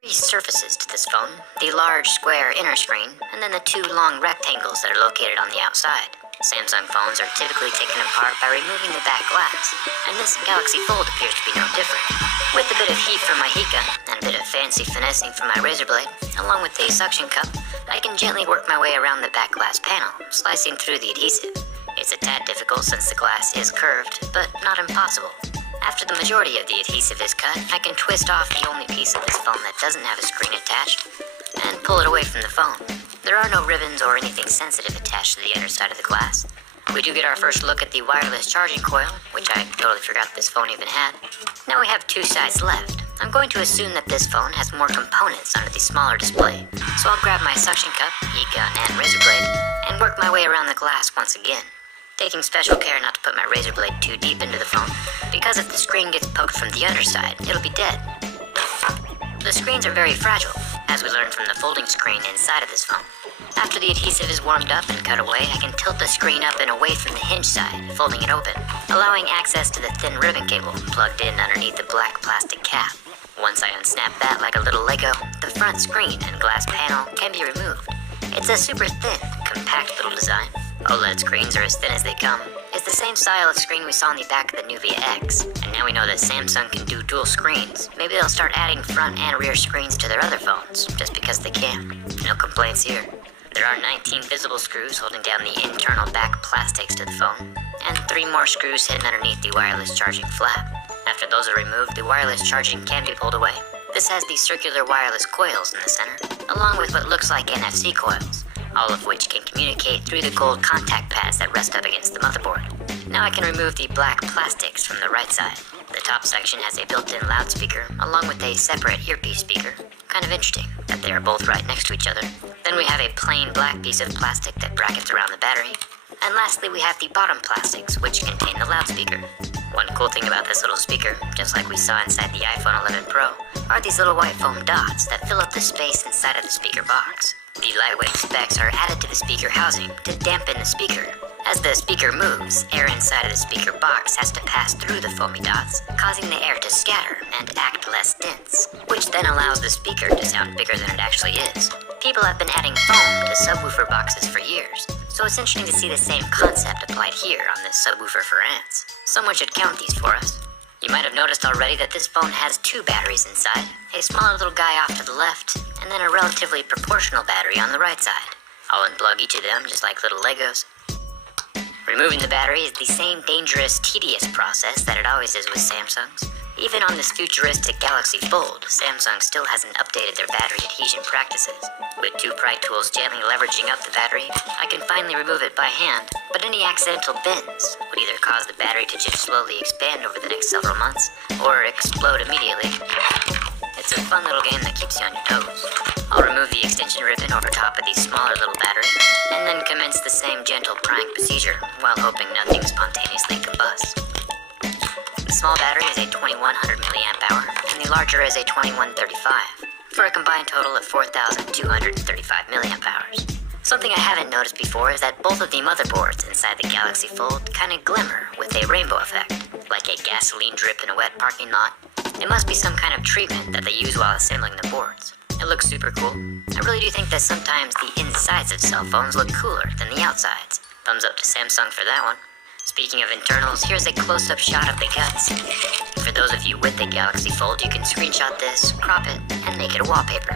Three surfaces to this phone: the large square inner screen, and then the two long rectangles that are located on the outside. Samsung phones are typically taken apart by removing the back glass, and this Galaxy Fold appears to be no different. With a bit of heat from my Hika, and a bit of fancy finessing from my Razer Blade, along with the suction cup, I can gently work my way around the back glass panel, slicing through the adhesive. It's a tad difficult since the glass is curved, but not impossible. After the majority of the adhesive is cut, I can twist off the only piece of this phone that doesn't have a screen attached, and pull it away from the phone. There are no ribbons or anything sensitive attached to the underside of the glass. We do get our first look at the wireless charging coil, which I totally forgot this phone even had. Now we have two sides left. I'm going to assume that this phone has more components under the smaller display, so I'll grab my suction cup, e-gun, and Razer Blade, and work my way around the glass once again, taking special care not to put my Razer Blade too deep into the phone, because if the screen gets poked from the underside, it'll be dead. The screens are very fragile, as we learned from the folding screen inside of this phone. After the adhesive is warmed up and cut away, I can tilt the screen up and away from the hinge side, folding it open, allowing access to the thin ribbon cable plugged in underneath the black plastic cap. Once I unsnap that like a little Lego, the front screen and glass panel can be removed. It's a super thin, compact little design. OLED screens are as thin as they come. It's the same style of screen we saw on the back of the Nuvia X, and now we know that Samsung can do dual screens. Maybe they'll start adding front and rear screens to their other phones, just because they can. No complaints here. There are 19 visible screws holding down the internal back plastics to the phone, and 3 more screws hidden underneath the wireless charging flap. After those are removed, the wireless charging can be pulled away. This has the circular wireless coils in the center, along with what looks like NFC coils, all of which can communicate through the gold contact pads that rest up against the motherboard. Now I can remove the black plastics from the right side. The top section has a built-in loudspeaker, along with a separate earpiece speaker. Kind of interesting that they are both right next to each other. Then we have a plain black piece of plastic that brackets around the battery. And lastly, we have the bottom plastics, which contain the loudspeaker. One cool thing about this little speaker, just like we saw inside the iPhone 11 Pro, are these little white foam dots that fill up the space inside of the speaker box. The lightweight specs are added to the speaker housing to dampen the speaker. As the speaker moves, air inside of the speaker box has to pass through the foamy dots, causing the air to scatter and act less dense, which then allows the speaker to sound bigger than it actually is. People have been adding foam to subwoofer boxes for years, so it's interesting to see the same concept applied here on this subwoofer for amps. Someone should count these for us. You might have noticed already that this phone has 2 batteries inside, a smaller little guy off to the left, and then a relatively proportional battery on the right side. I'll unplug each of them just like little Legos. Removing the battery is the same dangerous, tedious process that it always is with Samsungs. Even on this futuristic Galaxy Fold, Samsung still hasn't updated their battery adhesion practices. With 2 pry tools gently leveraging up the battery, I can finally remove it by hand, but any accidental bends would either cause the battery to just slowly expand over the next several months, or explode immediately. It's a fun little game that keeps you on your toes. I'll remove the extension ribbon over top of the smaller little battery, and then commence the same gentle prying procedure, while hoping nothing spontaneously combusts. The small battery is a 2100 mAh, and the larger is a 2135, for a combined total of 4235 mAh. Something I haven't noticed before is that both of the motherboards inside the Galaxy Fold kinda glimmer with a rainbow effect, like a gasoline drip in a wet parking lot. It must be some kind of treatment that they use while assembling the boards. It looks super cool. I really do think that sometimes the insides of cell phones look cooler than the outsides. Thumbs up to Samsung for that one. Speaking of internals, here's a close-up shot of the guts. For those of you with the Galaxy Fold, you can screenshot this, crop it, and make it a wallpaper.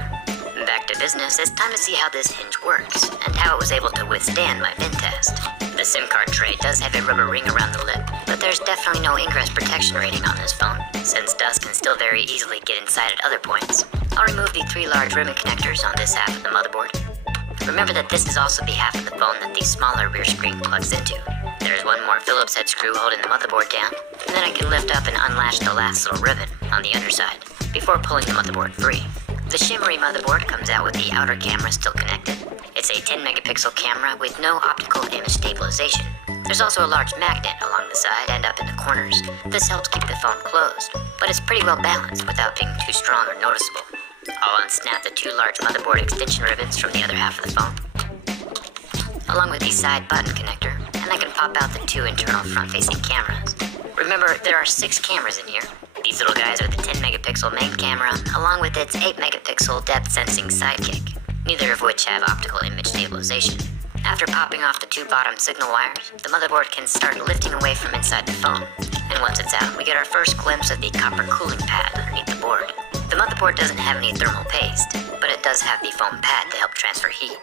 Back to business, it's time to see how this hinge works, and how it was able to withstand my bin test. The SIM card tray does have a rubber ring around the lip, but there's definitely no ingress protection rating on this phone, since dust can still very easily get inside at other points. I'll remove the 3 large ribbon connectors on this half of the motherboard. Remember that this is also the half of the phone that the smaller rear screen plugs into. There's one more Phillips head screw holding the motherboard down, and then I can lift up and unlatch the last little ribbon on the underside, before pulling the motherboard free. The shimmery motherboard comes out with the outer camera still connected. It's a 10 megapixel camera with no optical image stabilization. There's also a large magnet along the side and up in the corners. This helps keep the phone closed, but it's pretty well balanced without being too strong or noticeable. I'll unsnap the 2 large motherboard extension ribbons from the other half of the phone, along with the side button connector, and I can pop out the 2 internal front-facing cameras. Remember, there are 6 cameras in here. These little guys are the 10 megapixel main camera, along with its 8 megapixel depth sensing sidekick, neither of which have optical image stabilization. After popping off the two bottom signal wires, the motherboard can start lifting away from inside the phone. And once it's out, we get our first glimpse of the copper cooling pad underneath the board. The motherboard doesn't have any thermal paste, but it does have the foam pad to help transfer heat.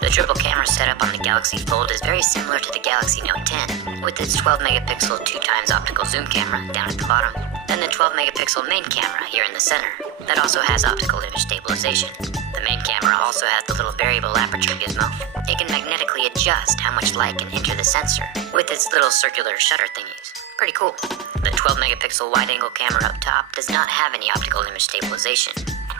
The triple camera setup on the Galaxy Fold is very similar to the Galaxy Note 10, with its 12 megapixel 2x optical zoom camera down at the bottom, then the 12 megapixel main camera here in the center, that also has optical image stabilization. The main camera also has the little variable aperture gizmo. It can magnetically adjust how much light can enter the sensor with its little circular shutter thingies. Pretty cool. The 12 megapixel wide angle camera up top does not have any optical image stabilization.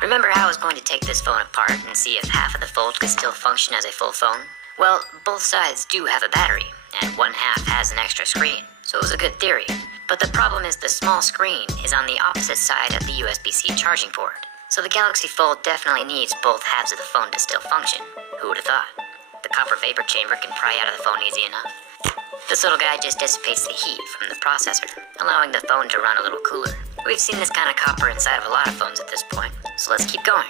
Remember how I was going to take this phone apart and see if half of the Fold could still function as a full phone? Well, both sides do have a battery, and one half has an extra screen, so it was a good theory. But the problem is the small screen is on the opposite side of the USB-C charging port. So the Galaxy Fold definitely needs both halves of the phone to still function. Who would have thought? The copper vapor chamber can pry out of the phone easy enough. This little guy just dissipates the heat from the processor, allowing the phone to run a little cooler. We've seen this kind of copper inside of a lot of phones at this point, so let's keep going.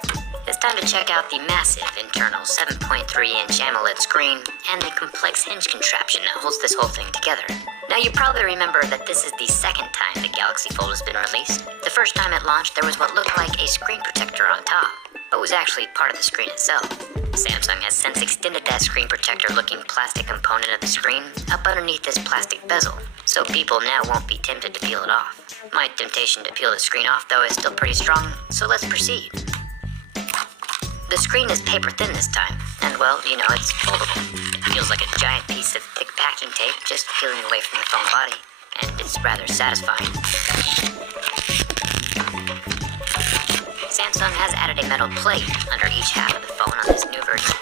It's time to check out the massive internal 7.3-inch AMOLED screen and the complex hinge contraption that holds this whole thing together. Now you probably remember that this is the second time the Galaxy Fold has been released. The first time it launched, there was what looked like a screen protector on top, but was actually part of the screen itself. Samsung has since extended that screen protector looking plastic component of the screen up underneath this plastic bezel, so people now won't be tempted to peel it off. My temptation to peel the screen off though is still pretty strong, so let's proceed. The screen is paper thin this time, and well, you know, it's foldable. It feels like a giant piece of thick packing tape just peeling away from the phone body, and it's rather satisfying. Samsung has added a metal plate under each half of the phone on this new version.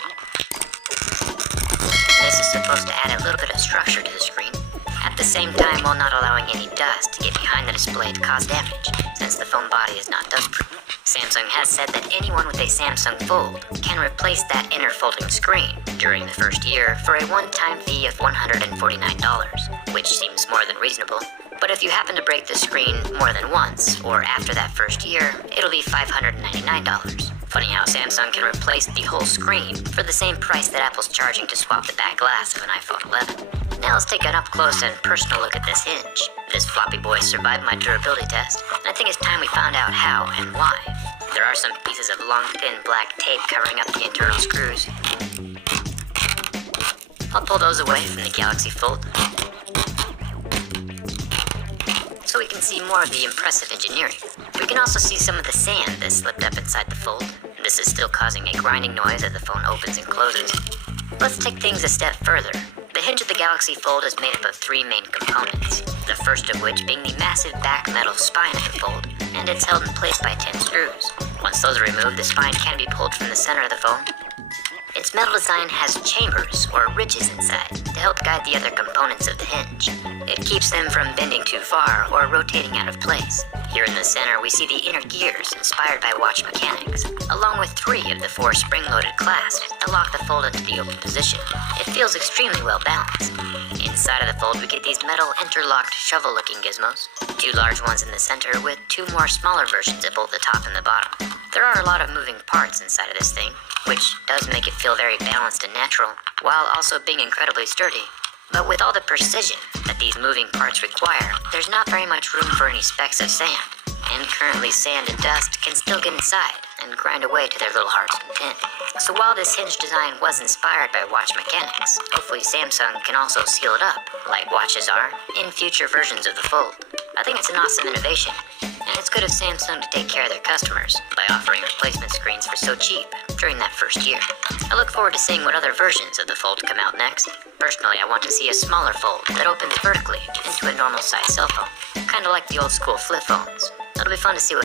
This is supposed to add a little bit of structure to the screen, at the same time while not allowing any dust to get behind the display to cause damage, since the phone body is not dust-proof. Samsung has said that anyone with a Samsung Fold can replace that inner folding screen during the first year for a one-time fee of $149, which seems more than reasonable. But if you happen to break the screen more than once, or after that first year, it'll be $599. Funny how Samsung can replace the whole screen for the same price that Apple's charging to swap the back glass of an iPhone 11. Now let's take an up-close and personal look at this hinge. This floppy boy survived my durability test, and I think it's time we found out how and why. There are some pieces of long, thin black tape covering up the internal screws. I'll pull those away from the Galaxy Fold, so we can see more of the impressive engineering. We can also see some of the sand that slipped up inside the Fold. This is still causing a grinding noise as the phone opens and closes. Let's take things a step further. The hinge of the Galaxy Fold is made up of three main components, the first of which being the massive back metal spine of the Fold, and it's held in place by 10 screws. Once those are removed, the spine can be pulled from the center of the phone. Its metal design has chambers, or ridges inside, to help guide the other components of the hinge. It keeps them from bending too far or rotating out of place. Here in the center, we see the inner gears inspired by watch mechanics, along with 3 of the 4 spring-loaded clasps that lock the Fold into the open position. It feels extremely well balanced. Inside of the Fold, we get these metal interlocked shovel-looking gizmos, 2 large ones in the center with 2 more smaller versions at both the top and the bottom. There are a lot of moving parts inside of this thing, which does make it feel very balanced and natural, while also being incredibly sturdy. But with all the precision that these moving parts require, there's not very much room for any specks of sand, and currently sand and dust can still get inside and grind away to their little heart's content. So while this hinge design was inspired by watch mechanics, hopefully Samsung can also seal it up, like watches are, in future versions of the Fold. I think it's an awesome innovation, and it's good of Samsung to take care of their customers by offering replacement screens for so cheap during that first year. I look forward to seeing what other versions of the Fold come out next. Personally, I want to see a smaller Fold that opens vertically into a normal-sized cell phone, kind of like the old-school flip phones. It'll be fun to see what